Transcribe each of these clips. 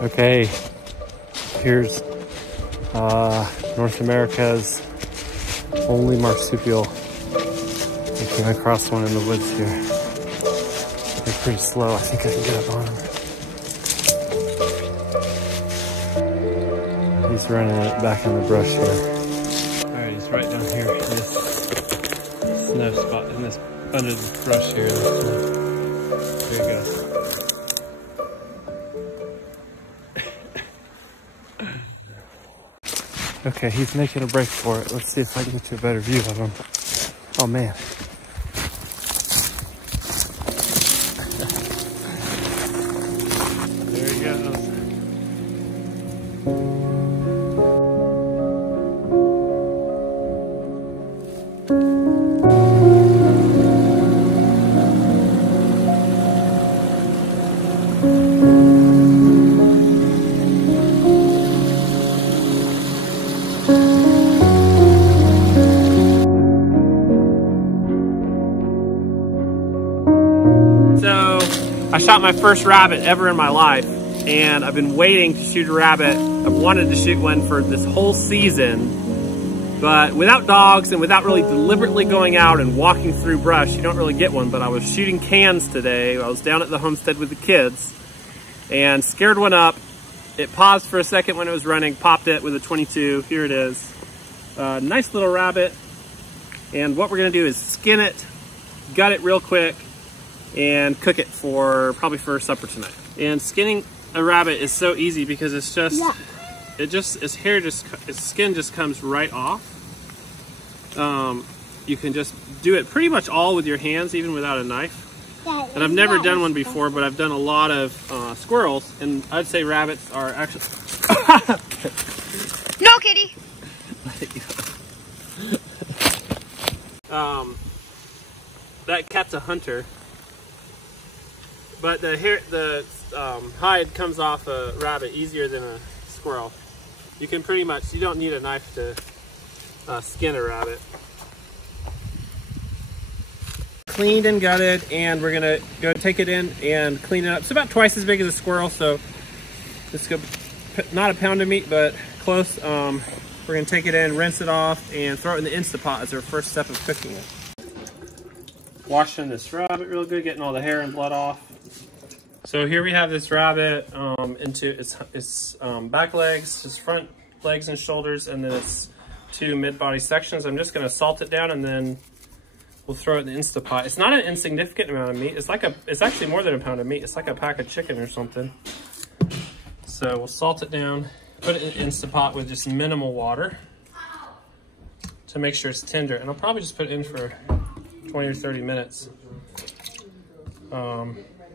Okay, here's North America's only marsupial. I came across one in the woods here. They're pretty slow. I think I can get up on him. He's running it back in the brush here. All right, he's right down here in this snow spot, in this under this brush here. There he goes. Okay, he's making a break for it. Let's see if I can get you a better view of him. Oh man. There he goes. I shot my first rabbit ever in my life, and I've been waiting to shoot a rabbit. I've wanted to shoot one for this whole season, but without dogs and without really deliberately going out and walking through brush, you don't really get one. But I was shooting cans today. I was down at the homestead with the kids and scared one up. It paused for a second when it was running, popped it with a 22. Here it is. Nice little rabbit. And what we're gonna do is skin it, gut it real quick, and cook it for probably for supper tonight. And skinning a rabbit is so easy because it's just, its skin just comes right off. You can just do it pretty much all with your hands, even without a knife. And I've never done one before, but I've done a lot of squirrels, and I'd say rabbits are actually. No, kitty. That cat's a hunter. But the hide comes off a rabbit easier than a squirrel. You can pretty much, you don't need a knife to skin a rabbit. Cleaned and gutted, and we're gonna go take it in and clean it up. It's about twice as big as a squirrel, so it's not a pound of meat, but close. We're gonna take it in, rinse it off, and throw it in the Instapot as our first step of cooking it. Washing this rabbit real good, getting all the hair and blood off. So here we have this rabbit into its back legs, its front legs and shoulders, and then its two mid-body sections. I'm just gonna salt it down, and then we'll throw it in the Instapot. It's not an insignificant amount of meat. It's actually more than a pound of meat. It's like a pack of chicken or something. So we'll salt it down, put it in the Instapot with just minimal water to make sure it's tender. And I'll probably just put it in for 20 or 30 minutes.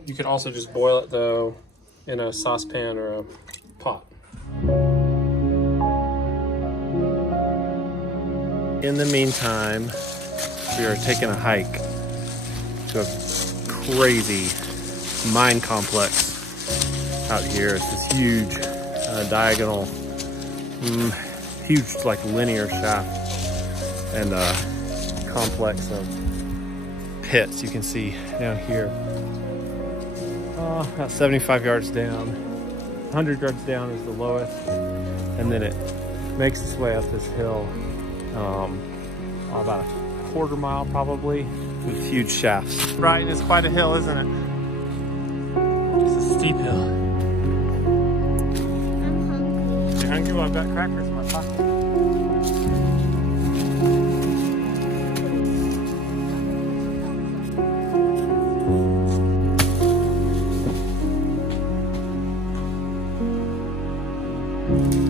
You could also just boil it though in a saucepan or a pot. In the meantime, we are taking a hike to a crazy mine complex out here. It's this huge diagonal, huge like linear shaft and a complex of pits you can see down here. About 75 yards down. 100 yards down is the lowest, and then it makes its way up this hill about a quarter mile probably, with huge shafts. Right, it's quite a hill, isn't it? It's a steep hill. I'm hungry. You're hungry? Well, I've got crackers in my pocket.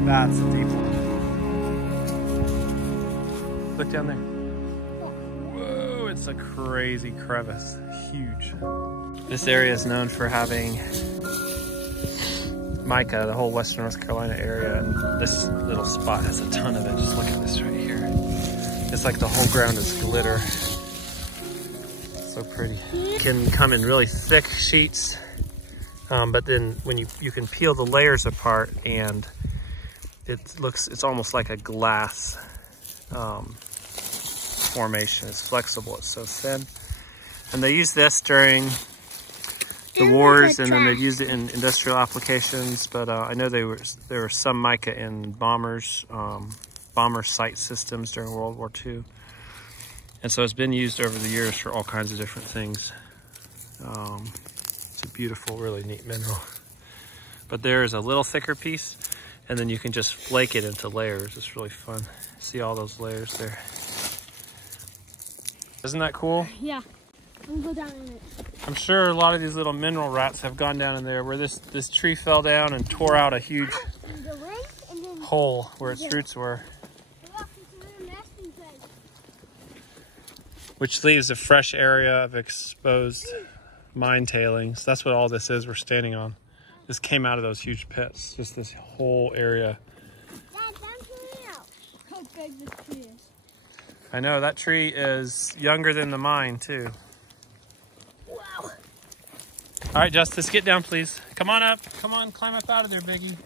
That's a deep one. Look down there. Whoa, it's a crazy crevice. Huge. This area is known for having mica, the whole western North Carolina area, and this little spot has a ton of it. Just look at this right here. It's like the whole ground is glitter. So pretty. It can come in really thick sheets, but then when you can peel the layers apart, and it's almost like a glass formation. It's flexible, it's so thin. And they use this during the wars, and then they've used it in industrial applications. But I know there were some mica in bomber sight systems during World War II. And so it's been used over the years for all kinds of different things. It's a beautiful, really neat mineral. But there is a little thicker piece, and then you can just flake it into layers. It's really fun. See all those layers there. Isn't that cool? Yeah. I'm gonna go down in it. I'm sure a lot of these little mineral rats have gone down in there where this tree fell down and tore out a huge hole where its roots were. Which leaves a fresh area of exposed mine tailings. That's what all this is we're standing on. This came out of those huge pits, just this whole area. Dad, how big this tree is. I know, that tree is younger than the mine too. Wow. All right, Justice, get down, please. Come on up. Come on, climb up out of there, Biggie.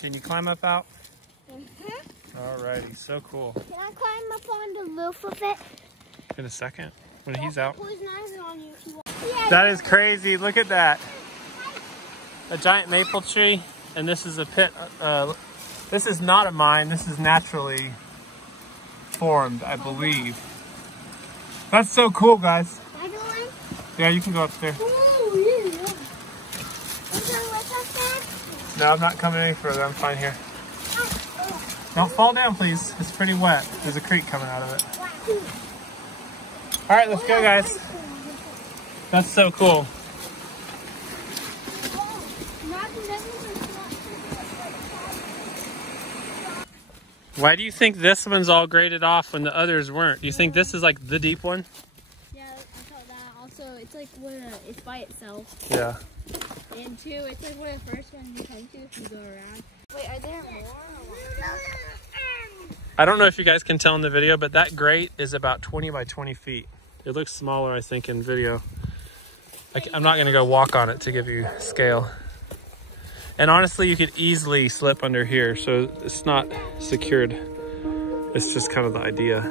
Can you climb up out? Mm-hmm. All righty, so cool. Can I climb up on the roof of it? In a second, when he's out. Yeah. That is crazy, look at that. A giant maple tree, and this is a pit. This is not a mine, this is naturally formed, I believe. That's so cool, guys. Can I go in? Yeah, you can go upstairs. Ooh, yeah. Is there a lift up there? No, I'm not coming any further, I'm fine here. Don't fall down, please. It's pretty wet. There's a creek coming out of it. All right, let's go, guys. That's so cool. Why do you think this one's all graded off when the others weren't? Do you think this is like the deep one? Yeah, I thought that. Also, it's like it's by itself. Yeah. And two, it's like one of the first ones you come to if you go around. Wait, are there more? I don't know if you guys can tell in the video, but that grate is about 20 by 20 feet. It looks smaller, I think, in video. I'm not gonna go walk on it to give you scale. And honestly, you could easily slip under here, so it's not secured. It's just kind of the idea.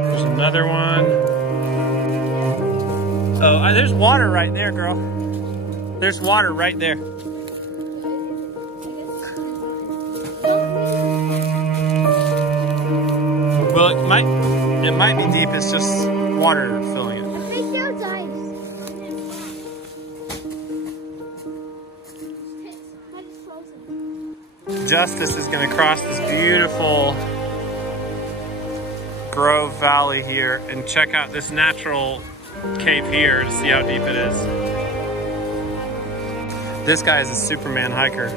There's another one. Oh, there's water right there, girl. There's water right there. Well, it might be deep. It's just water filling it. Justice is going to cross this beautiful Grove Valley here and check out this natural cave here to see how deep it is. This guy is a Superman hiker.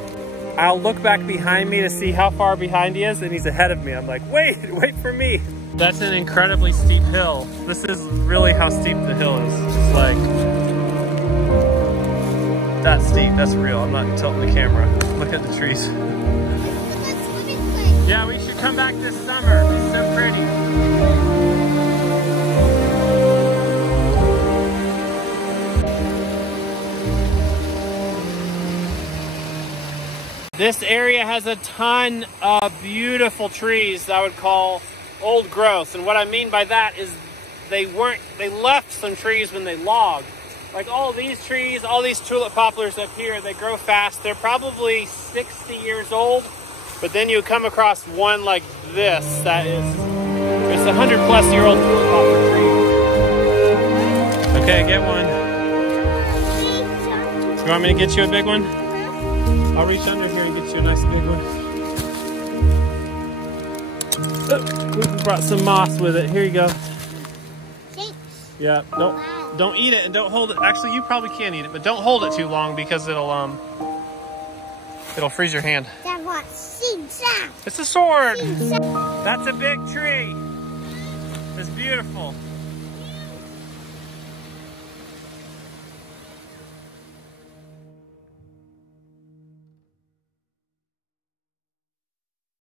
I'll look back behind me to see how far behind he is, and he's ahead of me. I'm like, wait for me. That's an incredibly steep hill. This is really how steep the hill is. It's like, that's steep, that's real. I'm not tilting the camera. Look at the trees. Yeah, we should come back this summer. It's so pretty. This area has a ton of beautiful trees that I would call old growth. And what I mean by that is they left some trees when they logged. Like all these trees, all these tulip poplars up here, they grow fast. They're probably 60 years old. But then you come across one like this that is, it's a 100-plus-year-old tulip poplar tree. Okay, get one. You want me to get you a big one? I'll reach under here and get you a nice big one. We brought some moss with it. Here you go. Thanks. Yeah, don't eat it and don't hold it. Actually, you probably can eat it, but don't hold it too long because it'll freeze your hand. That was It's a sword. That's a big tree. It's beautiful.